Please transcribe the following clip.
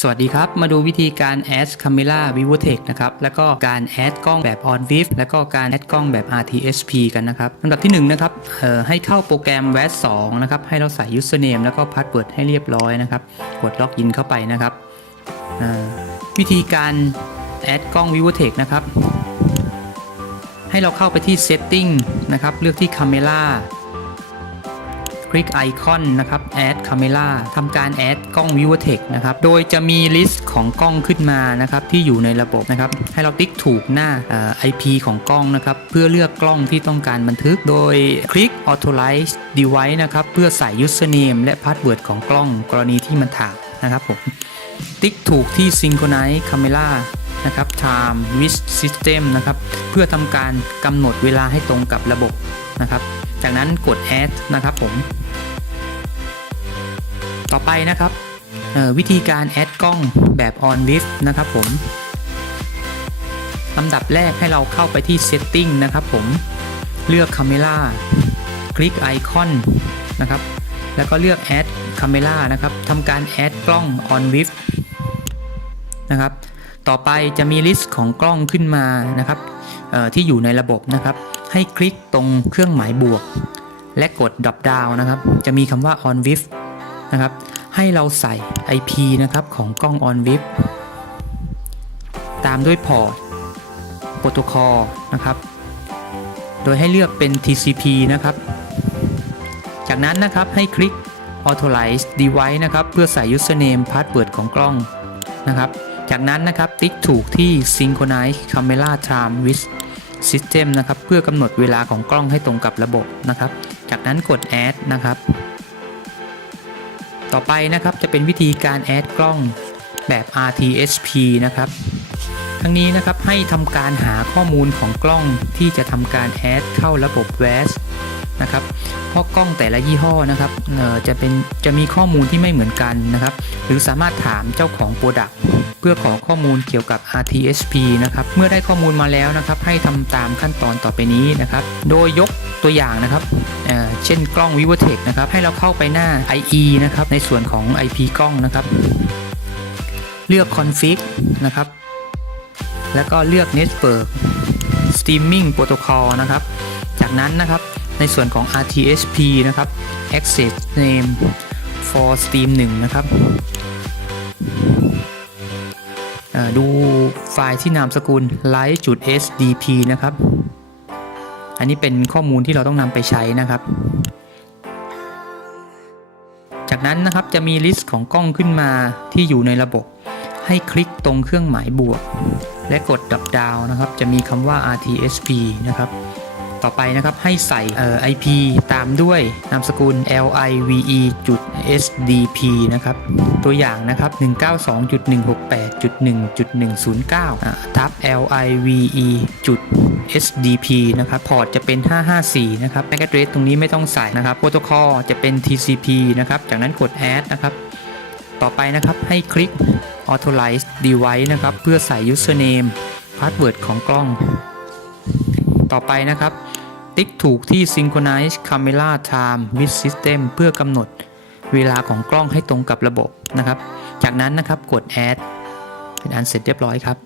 สวัสดีครับ มาดูวิธีการ add camera vivotech นะครับ แล้วก็การ add กล้องแบบ on viv แล้วก็การ add กล้องแบบ RTSP กันนะครับลำดับที่1นนะครับให้เข้าโปรแกรม VAS 2นะครับ ให้เราใส่ username แล้วก็ password ให้เรียบร้อยนะครับ กดล็อกอินเข้าไปนะครับ วิธีการ add กล้อง vivotech นะครับ ให้เราเข้าไปที่ setting นะครับ เลือกที่ camera คลิกไอคอนนะครับ add camera ทำการ add กล้อง vivotech นะครับ โดยจะมีลิสต์ของกล้องขึ้นมานะครับที่อยู่ในระบบนะครับ ให้เราติ๊กถูกหน้าเอ่อ IP ของกล้องนะครับ เพื่อเลือกกล้องที่ต้องการบันทึก โดยคลิก authorize device นะครับ เพื่อใส่ username และ password ของกล้องกรณีที่มันถายนะครับผมติ๊กถูกที่ synchronize camera นะครับ time with system นะครับ เพื่อทำการกำหนดเวลาให้ตรงกับระบบนะครับ จากนั้นกด add นะครับผม ต่อไปนะครับวิธีการแอดกล้องแบบ on with นะครับผมลำดับแรกให้เราเข้าไปที่ setting นะครับผมเลือก camera คลิกไอคอนนะครับแล้วก็เลือก add camera นะครับทำการ add กล้อง on with นะครับต่อไปจะมีลิสต์ของกล้องขึ้นมานะครับที่อยู่ในระบบนะครับ ให้คลิกตรงเครื่องหมายบวก และกด drop down นะครับ จะมีคำว่า on with นะครับ ให้เราใส่ IP นะครับของกล้อง on VIP ตามด้วยพอร์ตโปรโตคอลนะครับ โดยให้เลือกเป็น TCP นะครับ จากนั้นนะครับให้คลิก Authorize Device นะครับ เพื่อใส่ Username Password ของกล้องนะครับ จากนั้นนะครับติ๊กถูกที่ Synchronize Camera Time with System นะครับ เพื่อกำหนดเวลาของกล้องให้ตรงกับระบบนะครับ จากนั้นกด Add นะครับ ต่อไปนะครับจะเป็นวิธีการแอดกล้องแบบ RTSP นะครับ ทั้งนี้นะครับให้ทำการหาข้อมูลของกล้องที่จะทำการแอดเข้าระบบ VAS นะครับเพราะกล้องแต่ละยี่ห้อนะครับเอ่อจะเป็นจะมีข้อมูลที่ไม่เหมือนกันนะครับ หรือสามารถถามเจ้าของโปรดักต์ เพื่อขอข้อมูลเกี่ยวกับ RTSP นะครับ เมื่อได้ข้อมูลมาแล้วนะครับ ให้ทำตามขั้นตอนต่อไปนี้นะครับ โดยยกตัวอย่างนะครับเเช่นกล้อง Vivotech นะครับ ให้เราเข้าไปหน้า IE นะครับ ในส่วนของ IP กล้องนะครับ เลือก config นะครับ แล้วก็เลือก network streaming protocol นะครับ จากนั้นนะครับ ในส่วนของ RTSP นะครับ access name for stream 1 นะครับ ดูไฟล์ที่นามสกุล light.sdp นะครับ อันนี้เป็นข้อมูลที่เราต้องนำไปใช้นะครับ จากนั้นนะครับจะมีลิสต์ของกล้องขึ้นมาที่อยู่ในระบบ ให้คลิกตรงเครื่องหมายบวก และกดดับดาวนะครับ จะมีคำว่า RTSP นะครับ ต่อไปนะครับ ให้ใส่เอ่อ IP ตามด้วยนามสกุล live.sdp นะครับ ตัวอย่างนะครับ 192.168.1.109อ่าทับ live.sdp นะครับ พอร์ตจะเป็น 554 นะครับ MAC address ตรงนี้ไม่ต้องใส่นะครับ โปรโตคอลจะเป็น TCP นะครับ จากนั้นกด add นะครับ ต่อไปนะครับ ให้คลิก authorize device นะครับ เพื่อใส่ username password ของกล้อง ต่อไปนะครับ ติ๊กถูกที่ synchronize camera time with system เพื่อกำหนดเวลาของกล้องให้ตรงกับระบบนะครับ จากนั้นนะครับกด add เป็นอันเสร็จเรียบร้อยครับ